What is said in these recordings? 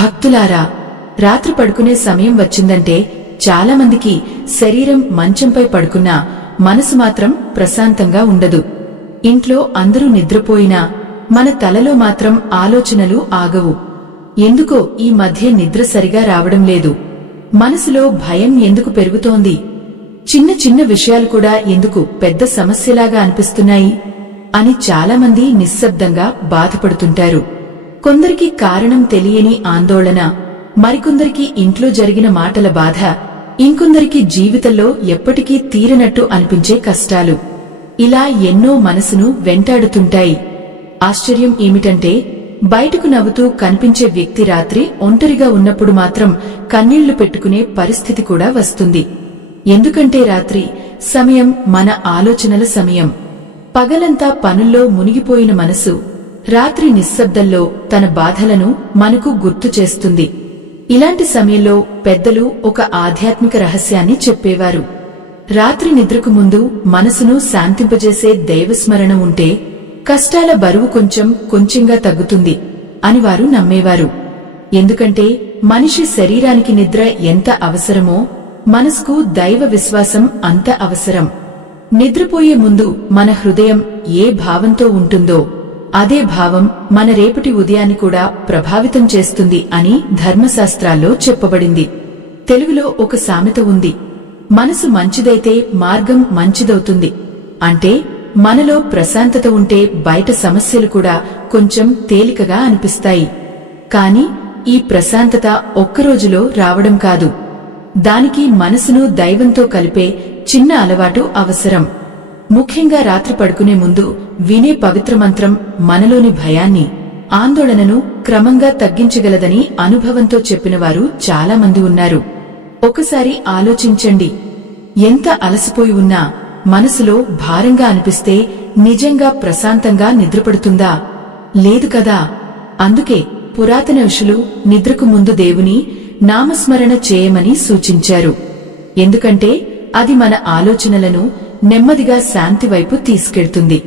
భక్తులారా, రాత్రి పడుకునే సమయం వచ్చిందంటే చాలామందికి శరీరం మంచంపై పడుకున్నా మనసు మాత్రం ప్రశాంతంగా ఉండదు. ఇంట్లో అందరూ నిద్రపోయినా మన తలలో మాత్రం ఆలోచనలు ఆగవు. ఎందుకో ఈ మధ్య నిద్ర సరిగా రావడం లేదు. మనసులో భయం ఎందుకు పెరుగుతోంది? చిన్న చిన్న విషయాలు కూడా ఎందుకు పెద్ద సమస్యలాగా అనిపిస్తున్నాయి అని చాలామంది నిశ్శబ్దంగా బాధపడుతుంటారు. కొందరికి కారణం తెలియని ఆందోళన, మరికొందరికి ఇంట్లో జరిగిన మాటల బాధ, ఇంకొందరికి జీవితంలో ఎప్పటికీ తీరనట్టు అనిపించే కష్టాలు. ఇలా ఎన్నో మనసును వెంటాడుతుంటాయి. ఆశ్చర్యం ఏమిటంటే బయటకు నవ్వుతూ కనిపించే వ్యక్తి రాత్రి ఒంటరిగా ఉన్నప్పుడు మాత్రం కన్నీళ్లు పెట్టుకునే పరిస్థితి కూడా వస్తుంది. ఎందుకంటే రాత్రి సమయం మన ఆలోచనల సమయం. పగలంతా పనుల్లో మునిగిపోయిన మనసు రాత్రి నిశ్శబ్దంలో తన బాధలను మనకు గుర్తు చేస్తుంది. ఇలాంటి సమయంలో పెద్దలు ఒక ఆధ్యాత్మిక రహస్యాన్ని చెప్పేవారు. రాత్రి నిద్రకు ముందు మనసును శాంతింపజేసే దైవస్మరణ ఉంటే కష్టాల బరువు కొంచెం కొంచెంగా తగ్గుతుంది అని వారు నమ్మేవారు. ఎందుకంటే మనిషి శరీరానికి నిద్ర ఎంత అవసరమో మనసుకు దైవ విశ్వాసం అంత అవసరం. నిద్రపోయే ముందు మన హృదయం ఏ భావంతో ఉంటుందో అదే భావం మన రేపటి ఉదయాన్ని కూడా ప్రభావితం చేస్తుంది అని ధర్మశాస్త్రాల్లో చెప్పబడింది. తెలుగులో ఒక సామెత ఉంది, మనసు మంచిదైతే మార్గం మంచిదవుతుంది. అంటే మనలో ప్రశాంతత ఉంటే బయట సమస్యలు కూడా కొంచెం తేలికగా అనిపిస్తాయి. కాని ఈ ప్రశాంతత ఒక్కరోజులో రావడం కాదు. దానికి మనసును దైవంతో కలిపే చిన్న అలవాటు అవసరం. ముఖ్యంగా రాత్రి పడుకునే ముందు వినే పవిత్ర మంత్రం మనలోని భయాన్ని, ఆందోళనను క్రమంగా తగ్గించగలదని అనుభవంతో చెప్పినవారు చాలామంది ఉన్నారు. ఒకసారి ఆలోచించండి, ఎంత అలసిపోయి ఉన్నా మనసులో భారంగా అనిపిస్తే నిజంగా ప్రశాంతంగా నిద్రపడుతుందా? లేదు కదా. అందుకే పురాతన ఋషులు నిద్రకు ముందు దేవుని నామస్మరణ చేయమని సూచించారు. ఎందుకంటే అది మన ఆలోచనలను నెమ్మదిగా శాంతి వైపు తీసుకెళ్తుంది.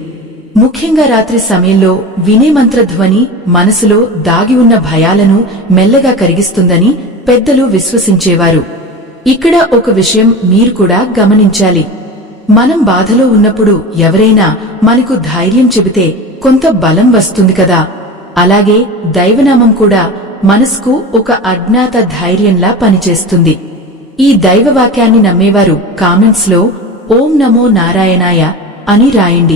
ముఖ్యంగా రాత్రి సమయంలో వినే మంత్రధ్వని మనసులో దాగి ఉన్న భయాలను మెల్లగా కరిగిస్తుందని పెద్దలు విశ్వసించేవారు. ఇక్కడ ఒక విషయం మీరు కూడా గమనించాలి. మనం బాధలో ఉన్నప్పుడు ఎవరైనా మనకు ధైర్యం చెబితే కొంత బలం వస్తుంది కదా. అలాగే దైవనామం కూడా మనసుకు ఒక అజ్ఞాత ధైర్యంలా పనిచేస్తుంది. ఈ దైవవాక్యాన్ని నమ్మేవారు కామెంట్స్ లో ఓం నమో నారాయణాయ అని రాయండి.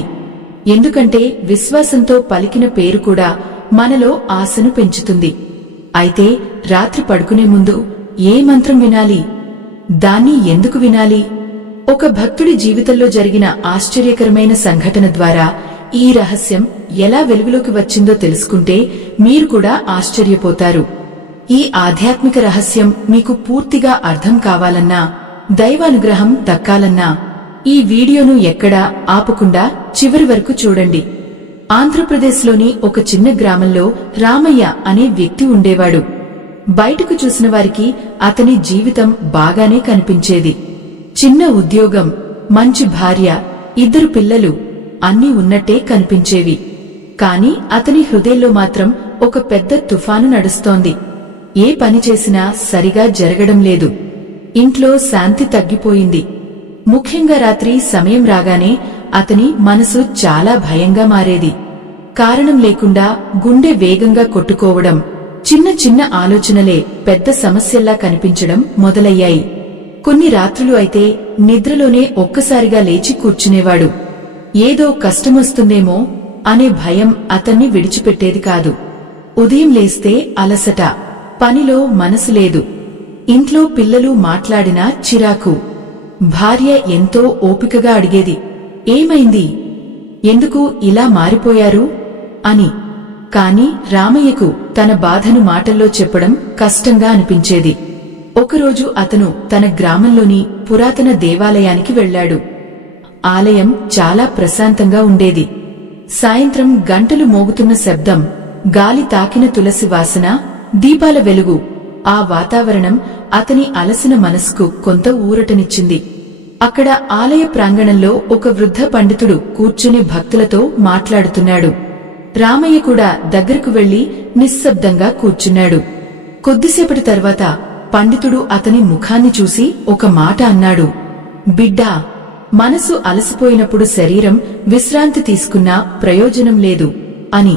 ఎందుకంటే విశ్వాసంతో పలికిన పేరు కూడా మనలో ఆశను పెంచుతుంది. అయితే రాత్రి పడుకునే ముందు ఏ మంత్రం వినాలి? దాన్ని ఎందుకు వినాలి? ఒక భక్తుడి జీవితంలో జరిగిన ఆశ్చర్యకరమైన సంఘటన ద్వారా ఈ రహస్యం ఎలా వెలుగులోకి వచ్చిందో తెలుసుకుంటే మీరు కూడా ఆశ్చర్యపోతారు. ఈ ఆధ్యాత్మిక రహస్యం మీకు పూర్తిగా అర్థం కావాలన్నా, దైవానుగ్రహం దక్కాలన్నా ఈ వీడియోను ఎక్కడా ఆపకుండా చివరి వరకు చూడండి. ఆంధ్రప్రదేశ్లోని ఒక చిన్న గ్రామంలో రామయ్య అనే వ్యక్తి ఉండేవాడు. బయటకు చూసిన వారికి అతని జీవితం బాగానే కనిపించేది. చిన్న ఉద్యోగం, మంచి భార్య, 2 పిల్లలు అన్నీ ఉన్నట్టే కనిపించేవి. కాని అతని హృదయంలో మాత్రం ఒక పెద్ద తుఫాను నడుస్తోంది. ఏ పని చేసినా సరిగా జరగడం లేదు. ఇంట్లో శాంతి తగ్గిపోయింది. ముఖ్యంగా రాత్రి సమయం రాగానే అతని మనసు చాలా భయంగా మారేది. కారణం లేకుండా గుండె వేగంగా కొట్టుకోవడం, చిన్న చిన్న ఆలోచనలే పెద్ద సమస్యల్లా కనిపించడం మొదలయ్యాయి. కొన్ని రాత్రులు అయితే నిద్రలోనే ఒక్కసారిగా లేచి కూర్చునేవాడు. ఏదో కష్టమొస్తుందేమో అనే భయం అతన్ని విడిచిపెట్టేది కాదు. ఉదయం లేస్తే అలసట, పనిలో మనసు లేదు. ఇంట్లో పిల్లలు మాట్లాడినా చిరాకు. భార్య ఎంతో ఓపికగా అడిగేది, ఏమైంది? ఎందుకు ఇలా మారిపోయారు అని. కాని రామయ్యకు తన బాధను మాటల్లో చెప్పడం కష్టంగా అనిపించేది. ఒకరోజు అతను తన గ్రామంలోని పురాతన దేవాలయానికి వెళ్లాడు. ఆలయం చాలా ప్రశాంతంగా ఉండేది. సాయంత్రం గంటలు మోగుతున్న శబ్దం, గాలి తాకిన తులసి వాసన, దీపాల వెలుగు, ఆ వాతావరణం అతని అలసిన మనసుకు కొంత ఊరటనిచ్చింది. అక్కడ ఆలయ ప్రాంగణంలో ఒక వృద్ధ పండితుడు కూర్చుని భక్తులతో మాట్లాడుతున్నాడు. రామయ్య కూడా దగ్గరకు వెళ్లి నిశ్శబ్దంగా కూర్చున్నాడు. కొద్దిసేపటి తర్వాత పండితుడు అతని ముఖాన్ని చూసి ఒక మాట అన్నాడు. బిడ్డా, మనసు అలసిపోయినప్పుడు శరీరం విశ్రాంతి తీసుకున్నా ప్రయోజనం లేదు అని.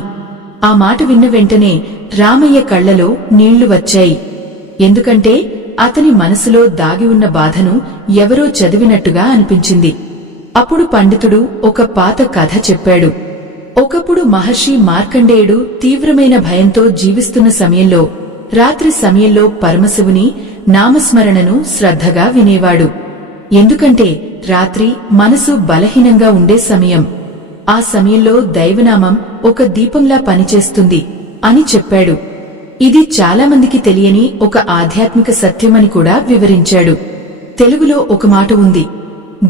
ఆ మాట విన్న వెంటనే రామయ్య కళ్లలో నీళ్లు వచ్చాయి. ఎందుకంటే అతని మనసులో దాగి ఉన్న బాధను ఎవరో చదివినట్టుగా అనిపించింది. అప్పుడు పండితుడు ఒక పాత కథ చెప్పాడు. ఒకప్పుడు మహర్షి మార్కండేయుడు తీవ్రమైన భయంతో జీవిస్తున్న సమయంలో రాత్రి సమయంలో పరమశివుని నామస్మరణను శ్రద్ధగా వినేవాడు. ఎందుకంటే రాత్రి మనసు బలహీనంగా ఉండే సమయం. ఆ సమయంలో దైవనామం ఒక దీపంలా పనిచేస్తుంది అని చెప్పాడు. ఇది చాలామందికి తెలియని ఒక ఆధ్యాత్మిక సత్యమని కూడా వివరించాడు. తెలుగులో ఒక మాట ఉంది,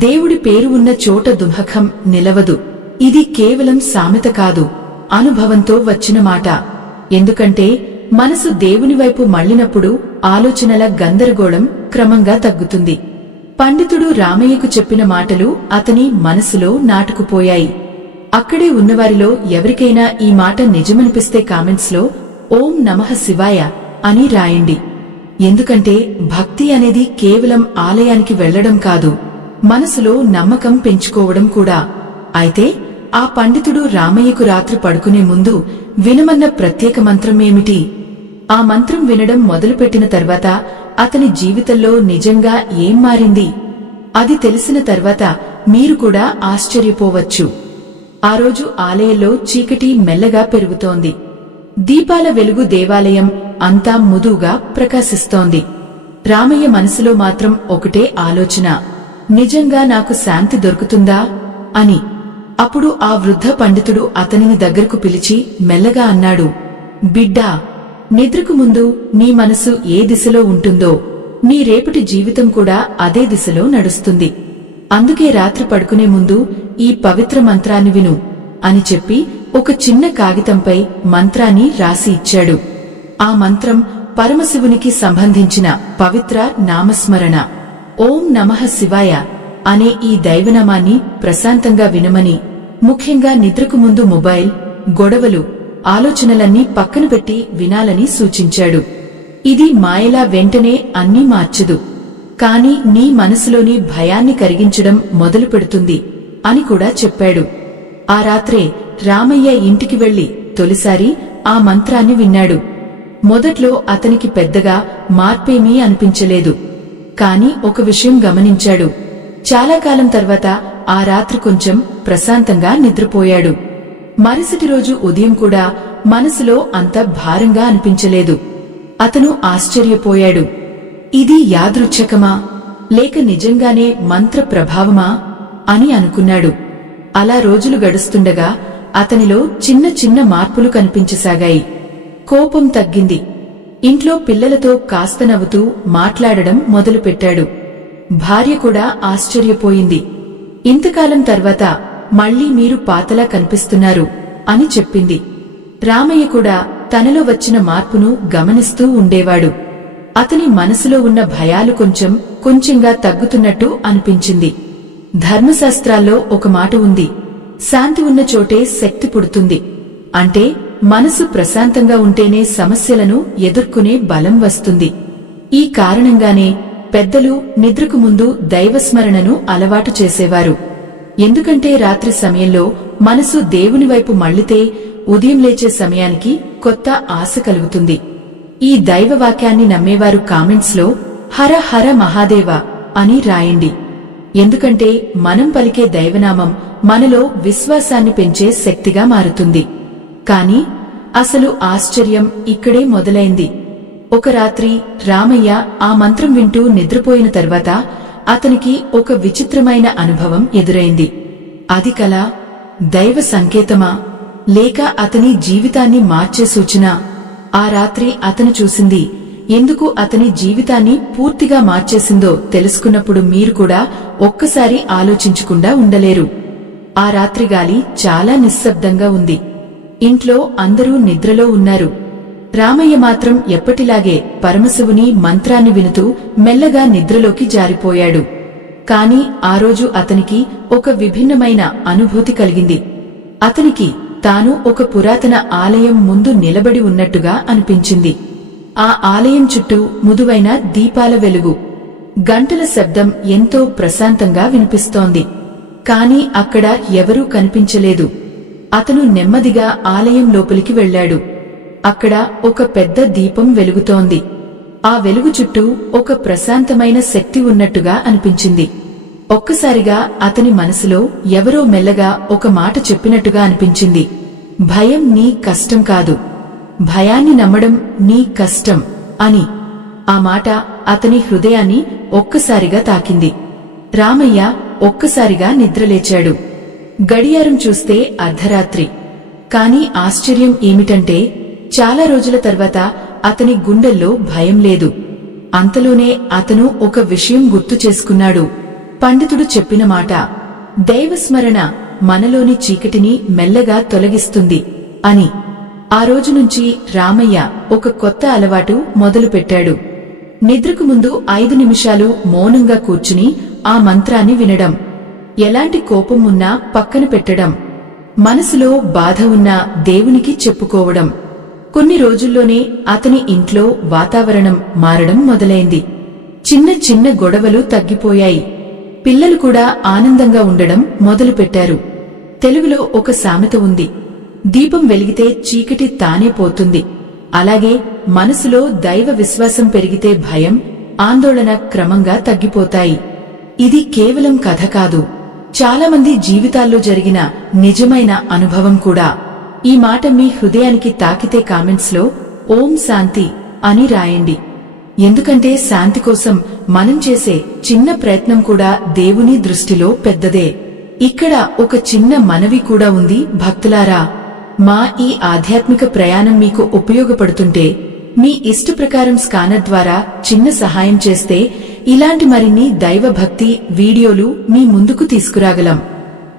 దేవుడి పేరు ఉన్న చోట దుఃఖం నిలవదు. ఇది కేవలం సామెత కాదు, అనుభవంతో వచ్చిన మాట. ఎందుకంటే మనసు దేవుని వైపు మళ్లినప్పుడు ఆలోచనల గందరగోళం క్రమంగా తగ్గుతుంది. పండితుడు రామయ్యకు చెప్పిన మాటలు అతని మనసులో నాటుకుపోయాయి. అక్కడే ఉన్నవారిలో ఎవరికైనా ఈ మాట నిజమనిపిస్తే కామెంట్స్ లో ఓం నమః శివాయ అని రాయండి. ఎందుకంటే భక్తి అనేది కేవలం ఆలయానికి వెళ్లడం కాదు, మనసులో నమ్మకం పెంచుకోవడం కూడా. అయితే ఆ పండితుడు రామయ్యకు రాత్రి పడుకునే ముందు వినమన్న ప్రత్యేక మంత్రం ఏమిటి? ఆ మంత్రం వినడం మొదలుపెట్టిన తర్వాత అతని జీవితంలో నిజంగా ఏం మారింది? అది తెలిసిన తర్వాత మీరు కూడా ఆశ్చర్యపోవచ్చు. ఆ రోజు ఆలయంలో చీకటి మెల్లగా పెరుగుతోంది. దీపాల వెలుగు దేవాలయం అంతా మృదువుగా ప్రకాశిస్తోంది. రామయ్య మనసులో మాత్రం ఒకటే ఆలోచన, నిజంగా నాకు శాంతి దొరుకుతుందా అని. అప్పుడు ఆ వృద్ధ పండితుడు అతనిని దగ్గరకు పిలిచి మెల్లగా అన్నాడు, బిడ్డా, నిద్రకు ముందు నీ మనసు ఏ దిశలో ఉంటుందో నీ రేపటి జీవితం కూడా అదే దిశలో నడుస్తుంది. అందుకే రాత్రి పడుకునే ముందు ఈ పవిత్ర మంత్రాన్ని విను అని చెప్పి ఒక చిన్న కాగితంపై మంత్రాన్ని రాసి ఇచ్చాడు. ఆ మంత్రం పరమశివునికి సంబంధించిన పవిత్ర నామస్మరణ. ఓం నమః శివాయ అనే ఈ దైవనామాన్ని ప్రశాంతంగా వినమని, ముఖ్యంగా నిద్రకు ముందు మొబైల్, గొడవలు, ఆలోచనలన్నీ పక్కన పెట్టి వినాలని సూచించాడు. ఇది మాయలా వెంటనే అన్నీ మార్చదు, కాని నీ మనసులోని భయాన్ని కరిగించడం మొదలు పెడుతుంది అని కూడా చెప్పాడు. ఆ రాత్రే రామయ్య ఇంటికి వెళ్లి తొలిసారి ఆ మంత్రాన్ని విన్నాడు. మొదట్లో అతనికి పెద్దగా మార్పేమీ అనిపించలేదు. కాని ఒక విషయం గమనించాడు. చాలా కాలం తర్వాత ఆ రాత్రి కొంచెం ప్రశాంతంగా నిద్రపోయాడు. మరుసటి రోజు ఉదయం కూడా మనసులో అంత భారంగా అనిపించలేదు. అతను ఆశ్చర్యపోయాడు. ఇది యాదృచ్ఛికమా లేక నిజంగానే మంత్ర ప్రభావమా అని అనుకున్నాడు. అలా రోజులు గడుస్తుండగా అతనిలో చిన్న చిన్న మార్పులు కనిపించసాగాయి. కోపం తగ్గింది. ఇంట్లో పిల్లలతో కాస్త నవ్వుతూ మాట్లాడడం మొదలుపెట్టాడు. భార్య కూడా ఆశ్చర్యపోయింది. ఇంతకాలం తర్వాత మళ్లీ మీరు పాతలా కనిపిస్తున్నారు అని చెప్పింది. రామయ్య కూడా తనలో వచ్చిన మార్పును గమనిస్తూ ఉండేవాడు. అతని మనసులో ఉన్న భయాలు కొంచెం కొంచెంగా తగ్గుతున్నట్టు అనిపించింది. ధర్మశాస్త్రాల్లో ఒక మాట ఉంది, శాంతి ఉన్న చోటే శక్తి పుడుతుంది. అంటే మనసు ప్రశాంతంగా ఉంటేనే సమస్యలను ఎదుర్కొనే బలం వస్తుంది. ఈ కారణంగానే పెద్దలు నిద్రకు ముందు దైవస్మరణను అలవాటు చేసేవారు. ఎందుకంటే రాత్రి సమయంలో మనసు దేవుని వైపు మళ్లితే ఉదయం లేచే సమయానికి కొత్త ఆశ కలుగుతుంది. ఈ దైవవాక్యాన్ని నమ్మేవారు కామెంట్స్ లో హర హర మహాదేవ అని రాయండి. ఎందుకంటే మనం పలికే దైవనామం మనలో విశ్వాసాన్ని పెంచే శక్తిగా మారుతుంది. కాని అసలు ఆశ్చర్యం ఇక్కడే మొదలైంది. ఒక రాత్రి రామయ్య ఆ మంత్రం వింటూ నిద్రపోయిన తర్వాత అతనికి ఒక విచిత్రమైన అనుభవం ఎదురైంది. అది కల, దైవ సంకేతమా లేక అతని జీవితాన్ని మార్చే సూచన? ఆ రాత్రి అతను చూసింది ఎందుకు అతని జీవితాన్ని పూర్తిగా మార్చేసిందో తెలుసుకున్నప్పుడు మీరు కూడా ఒక్కసారి ఆలోచించకుండా ఉండలేరు. ఆ రాత్రి గాలి చాలా నిశ్శబ్దంగా ఉంది. ఇంట్లో అందరూ నిద్రలో ఉన్నారు. రామయ్య మాత్రం ఎప్పటిలాగే పరమశివుని మంత్రాన్ని వినుతూ మెల్లగా నిద్రలోకి జారిపోయాడు. కాని ఆ రోజు అతనికి ఒక విభిన్నమైన అనుభూతి కలిగింది. అతనికి తాను ఒక పురాతన ఆలయం ముందు నిలబడి ఉన్నట్టుగా అనిపించింది. ఆ ఆలయం చుట్టూ మృదువైన దీపాల వెలుగు, గంటల శబ్దం ఎంతో ప్రశాంతంగా వినిపిస్తోంది. కాని అక్కడ ఎవరూ కనిపించలేదు. అతను నెమ్మదిగా ఆలయం లోపలికి వెళ్లాడు. అక్కడ ఒక పెద్ద దీపం వెలుగుతోంది. ఆ వెలుగు చుట్టూ ఒక ప్రశాంతమైన శక్తి ఉన్నట్టుగా అనిపించింది. ఒక్కసారిగా అతని మనసులో ఎవరో మెల్లగా ఒక మాట చెప్పినట్టుగా అనిపించింది. భయం నీ కష్టం కాదు, భయాన్ని నమ్మడం నీ కష్టం అని. ఆ మాట అతని హృదయాన్ని ఒక్కసారిగా తాకింది. రామయ్య ఒక్కసారిగా నిద్రలేచాడు. గడియారం చూస్తే అర్ధరాత్రి. కాని ఆశ్చర్యం ఏమిటంటే చాలా రోజుల తర్వాత అతని గుండెల్లో భయం లేదు. అంతలోనే అతను ఒక విషయం గుర్తు చేసుకున్నాడు. పండితుడు చెప్పిన మాట, దైవస్మరణ మనలోని చీకటిని మెల్లగా తొలగిస్తుంది అని. ఆ రోజు నుంచి రామయ్య ఒక కొత్త అలవాటు మొదలుపెట్టాడు. నిద్రకు ముందు 5 నిమిషాలు మౌనంగా కూర్చుని ఆ మంత్రాన్ని వినడం. ఎలాంటి కోపం ఉన్నా పక్కన పెట్టడం. మనసులో బాధ ఉన్నా దేవునికి చెప్పుకోవడం. కొన్ని రోజుల్లోనే అతని ఇంట్లో వాతావరణం మారడం మొదలైంది. చిన్న చిన్న గొడవలు తగ్గిపోయాయి. పిల్లలు కూడా ఆనందంగా ఉండడం మొదలుపెట్టారు. తెలుగులో ఒక సామెత ఉంది, దీపం వెలిగితే చీకటి తానే పోతుంది. అలాగే మనసులో దైవ విశ్వాసం పెరిగితే భయం, ఆందోళన క్రమంగా తగ్గిపోతాయి. ఇది కేవలం కథ కాదు, చాలామంది జీవితాల్లో జరిగిన నిజమైన అనుభవం కూడా. ఈ మాట మీ హృదయానికి తాకితే కామెంట్స్ లో ఓం శాంతి అని రాయండి. ఎందుకంటే శాంతి కోసం మనం చేసే చిన్న ప్రయత్నం కూడా దేవుని దృష్టిలో పెద్దదే. ఇక్కడ ఒక చిన్న మనవి కూడా ఉంది. భక్తులారా, మా ఈ ఆధ్యాత్మిక ప్రయాణం మీకు ఉపయోగపడుతుంటే మీ ఇష్ట ప్రకారం స్కానర్ ద్వారా చిన్న సహాయం చేస్తే ఇలాంటి మరిన్ని దైవ భక్తి వీడియోలు మీ ముందుకు తీసుకురాగలం.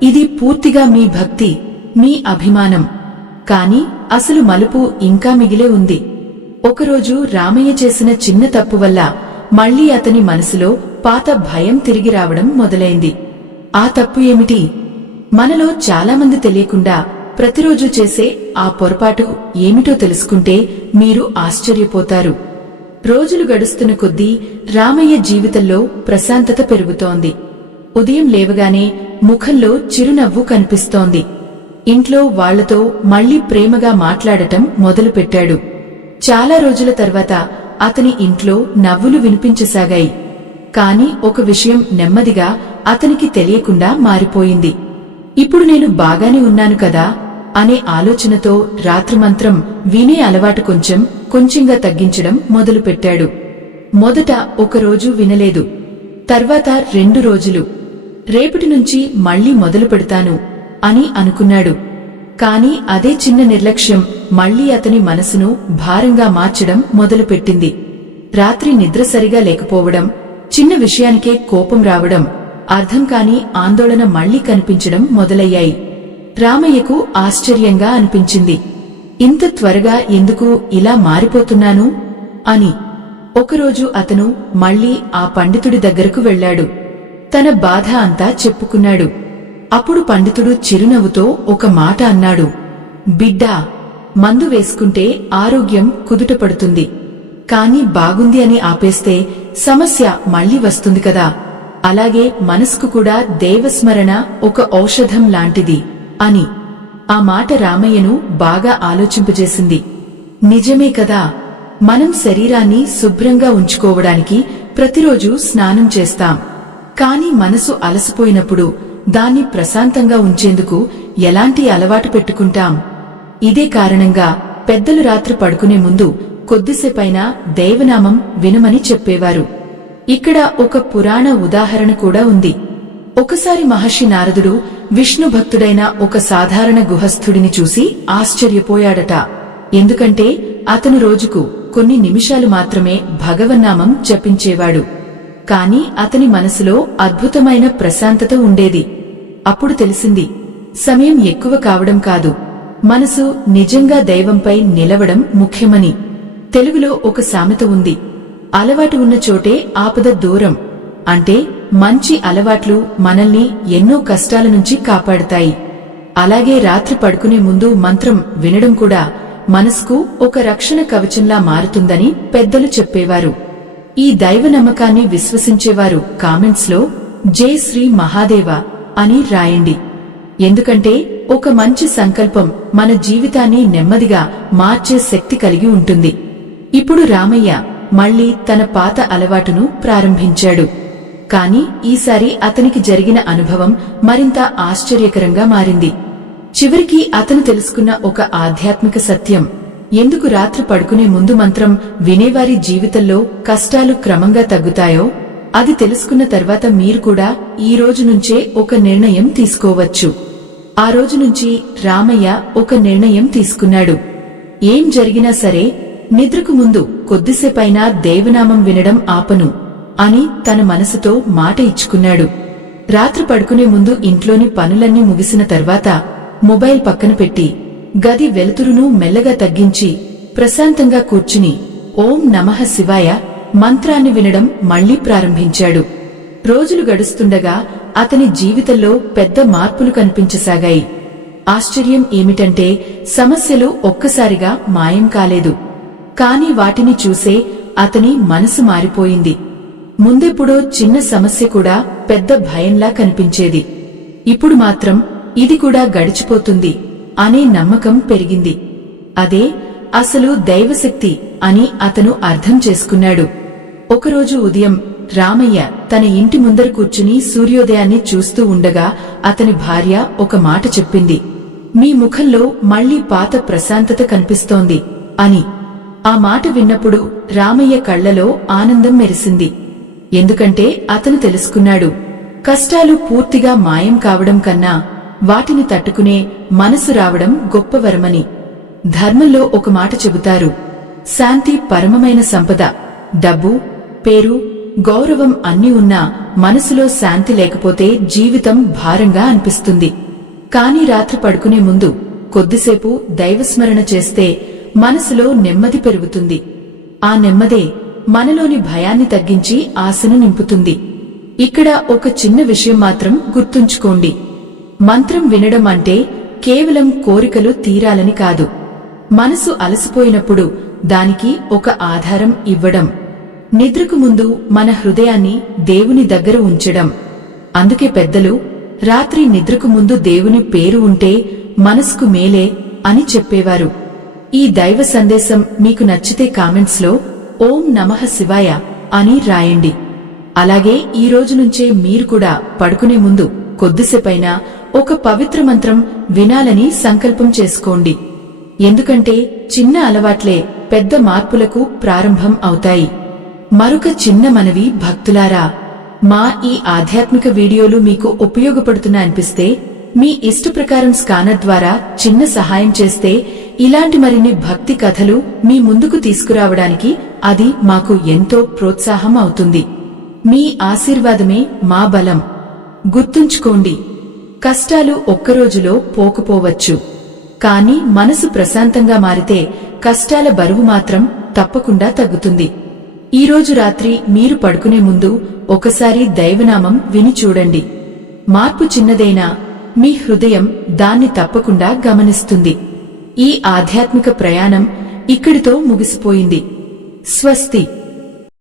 ఇది పూర్తిగా మీ భక్తి, మీ అభిమానం. కాని అసలు మలుపు ఇంకా మిగిలే ఉంది. ఒకరోజు రామయ్య చేసిన చిన్న తప్పు వల్ల మళ్లీ అతని మనసులో పాత భయం తిరిగి రావడం మొదలైంది. ఆ తప్పు ఏమిటి? మనలో చాలామంది తెలియకుండా ప్రతిరోజు చేసే ఆ పొరపాటు ఏమిటో తెలుసుకుంటే మీరు ఆశ్చర్యపోతారు. రోజులు గడుస్తున్న కొద్దీ రామయ్య జీవితంలో ప్రశాంతత పెరుగుతోంది. ఉదయం లేవగానే ముఖంలో చిరునవ్వు కనిపిస్తోంది. ఇంట్లో వాళ్లతో మళ్లీ ప్రేమగా మాట్లాడటం మొదలుపెట్టాడు. చాలా రోజుల తర్వాత అతని ఇంట్లో నవ్వులు వినిపించసాగాయి. కాని ఒక విషయం నెమ్మదిగా అతనికి తెలియకుండా మారిపోయింది. ఇప్పుడు నేను బాగానే ఉన్నాను కదా అనే ఆలోచనతో రాత్రిమంత్రం వినే అలవాటు కొంచెం కొంచెంగా తగ్గించడం మొదలుపెట్టాడు. మొదట ఒకరోజు వినలేదు. తర్వాత 2 రోజులు. రేపటి నుంచి మళ్లీ మొదలు పెడతాను అని అనుకున్నాడు. కాని అదే చిన్న నిర్లక్ష్యం మళ్లీ అతని మనసును భారంగా మార్చడం మొదలుపెట్టింది. రాత్రి నిద్ర సరిగా లేకపోవడం, చిన్న విషయానికే కోపం రావడం, అర్థం కాని ఆందోళన మళ్లీ కనిపించడం మొదలయ్యాయి. రామయ్యకు ఆశ్చర్యంగా అనిపించింది. ఇంత త్వరగా ఎందుకు ఇలా మారిపోతున్నాను అని. ఒకరోజు అతను మళ్లీ ఆ పండితుడి దగ్గరకు వెళ్లాడు. తన బాధ అంతా చెప్పుకున్నాడు. అప్పుడు పండితుడు చిరునవ్వుతో ఒక మాట అన్నాడు, బిడ్డా, మందు వేసుకుంటే ఆరోగ్యం కుదుటపడుతుంది. కాని బాగుంది అని ఆపేస్తే సమస్య మళ్లీ వస్తుంది కదా. అలాగే మనసుకు కూడా దైవస్మరణ ఒక ఔషధం లాంటిది అని. ఆ మాట రామయ్యను బాగా ఆలోచింపజేసింది. నిజమే కదా, మనం శరీరాన్ని శుభ్రంగా ఉంచుకోవడానికి ప్రతిరోజు స్నానం చేస్తాం. కాని మనసు అలసిపోయినప్పుడు దాన్ని ప్రశాంతంగా ఉంచేందుకు ఎలాంటి అలవాటు పెట్టుకుంటాం? ఇదే కారణంగా పెద్దలు రాత్రి పడుకునే ముందు కొద్దిసేపైనా దైవనామం వినమని చెప్పేవారు. ఇక్కడ ఒక పురాణ ఉదాహరణ కూడా ఉంది. ఒకసారి మహర్షి నారదుడు విష్ణు భక్తుడైన ఒక సాధారణ గుహస్థుడిని చూసి ఆశ్చర్యపోయాడట. ఎందుకంటే అతను రోజుకు కొన్ని నిమిషాలు మాత్రమే భగవన్నామం జపించేవాడు. కాని అతని మనసులో అద్భుతమైన ప్రశాంతత ఉండేది. అప్పుడు తెలిసింది, సమయం ఎక్కువ కావడం కాదు, మనసు నిజంగా దైవంపై నిలవడం ముఖ్యమని. తెలుగులో ఒక సామెత ఉంది, అలవాటు ఉన్న చోటే ఆపద దూరం. అంటే మంచి అలవాట్లు మనల్ని ఎన్నో కష్టాల నుంచి కాపాడుతాయి. అలాగే రాత్రి పడుకునే ముందు మంత్రం వినడం కూడా మనసుకు ఒక రక్షణ కవచంలా మారుతుందని పెద్దలు చెప్పేవారు. ఈ దైవ నమ్మకాన్ని విశ్వసించేవారు కామెంట్స్ లో జై శ్రీ మహాదేవ అని రాయండి. ఎందుకంటే ఒక మంచి సంకల్పం మన జీవితాన్ని నెమ్మదిగా మార్చే శక్తి కలిగి ఉంటుంది. ఇప్పుడు రామయ్య మళ్లీ తన పాత అలవాటును ప్రారంభించాడు. కాని ఈసారి అతనికి జరిగిన అనుభవం మరింత ఆశ్చర్యకరంగా మారింది. చివరికి అతను తెలుసుకున్న ఒక ఆధ్యాత్మిక సత్యం, ఎందుకు రాత్రి పడుకునే ముందు మంత్రం వినేవారి జీవితంలో కష్టాలు క్రమంగా తగ్గుతాయో అది తెలుసుకున్న తర్వాత మీరు కూడా ఈ రోజు నుంచే ఒక నిర్ణయం తీసుకోవచ్చు. ఆ రోజు నుంచి రామయ్య ఒక నిర్ణయం తీసుకున్నాడు. ఏం జరిగినా సరే నిద్రకు ముందు కొద్దిసేపైనా దేవనామం వినడం ఆపను అని తన మనసుతో మాట ఇచ్చుకున్నాడు. రాత్రి పడుకునే ముందు ఇంట్లోని పనులన్నీ ముగిసిన తర్వాత మొబైల్ పక్కన పెట్టి గది వెలుతురును మెల్లగా తగ్గించి ప్రశాంతంగా కూర్చుని ఓం నమః శివాయ మంత్రాన్ని వినడం మళ్లీ ప్రారంభించాడు. రోజులు గడుస్తుండగా అతని జీవితంలో పెద్ద మార్పులు కనిపించసాగాయి. ఆశ్చర్యం ఏమిటంటే సమస్యలు ఒక్కసారిగా మాయం కాలేదు. కాని వాటిని చూసే అతని మనసు మారిపోయింది. ముందెప్పుడో చిన్న సమస్య కూడా పెద్ద భయంలా కనిపించేది. ఇప్పుడు మాత్రం ఇది కూడా గడిచిపోతుంది అనే నమ్మకం పెరిగింది. అదే అసలు దైవశక్తి అని అతను అర్థం చేసుకున్నాడు. ఒకరోజు ఉదయం రామయ్య తన ఇంటి ముందర కూర్చుని సూర్యోదయాన్ని చూస్తూ ఉండగా అతని భార్య ఒక మాట చెప్పింది. మీ ముఖంలో మళ్లీ పాత ప్రశాంతత కనిపిస్తోంది అని. ఆ మాట విన్నప్పుడు రామయ్య కళ్లలో ఆనందం మెరిసింది. ఎందుకంటే అతను తెలుసుకున్నాడు, కష్టాలు పూర్తిగా మాయం కావడం కన్నా వాటిని తట్టుకునే మనసు రావడం గొప్పవరమని. ధర్మంలో ఒక మాట చెబుతారు, శాంతి పరమమైన సంపద. డబ్బు, పేరు, గౌరవం అన్నీ ఉన్నా మనసులో శాంతి లేకపోతే జీవితం భారంగా అనిపిస్తుంది. కాని రాత్రి పడుకునే ముందు కొద్దిసేపు దైవస్మరణ చేస్తే మనసులో నెమ్మది పెరుగుతుంది. ఆ నెమ్మదే మనలోని భయాన్ని తగ్గించి ఆశను నింపుతుంది. ఇక్కడ ఒక చిన్న విషయం మాత్రం గుర్తుంచుకోండి. మంత్రం వినడం అంటే కేవలం కోరికలు తీరాలని కాదు. మనసు అలసిపోయినప్పుడు దానికి ఒక ఆధారం ఇవ్వడం. నిద్రకు ముందు మన హృదయాన్ని దేవుని దగ్గర ఉంచడం. అందుకే పెద్దలు రాత్రి నిద్రకు ముందు దేవుని పేరు ఉంటే మనసుకు మేలే అని చెప్పేవారు. ఈ దైవ సందేశం మీకు నచ్చితే కామెంట్స్ లో ఓం నమః శివాయ అని రాయండి. అలాగే ఈ రోజు నుంచే మీరు కూడా పడుకునే ముందు కొద్దిసేపైనా ఒక పవిత్ర మంత్రం వినాలని సంకల్పం చేసుకోండి. ఎందుకంటే చిన్న అలవాట్లే పెద్ద మార్పులకు ప్రారంభం అవుతాయి. మరొక చిన్న మనవి భక్తులారా, మా ఈ ఆధ్యాత్మిక వీడియోలు మీకు ఉపయోగపడుతున్నా అనిపిస్తే మీ ఇష్ట ప్రకారం స్కానర్ ద్వారా చిన్న సహాయం చేస్తే ఇలాంటి మరిన్ని భక్తి కథలు మీ ముందుకు తీసుకురావడానికి అది మాకు ఎంతో ప్రోత్సాహం అవుతుంది. మీ ఆశీర్వాదమే మా బలం. గుర్తుంచుకోండి, కష్టాలు ఒక్కరోజులో పోకపోవచ్చు. కాని మనసు ప్రశాంతంగా మారితే కష్టాల బరువు మాత్రం తప్పకుండా తగ్గుతుంది. ఈరోజు రాత్రి మీరు పడుకునే ముందు ఒకసారి దైవనామం విని చూడండి. మార్పు చిన్నదైనా మీ హృదయం దాన్ని తప్పకుండా గమనిస్తుంది. ఈ ఆధ్యాత్మిక ప్రయాణం ఇక్కడితో ముగిసిపోయింది. స్వస్తి.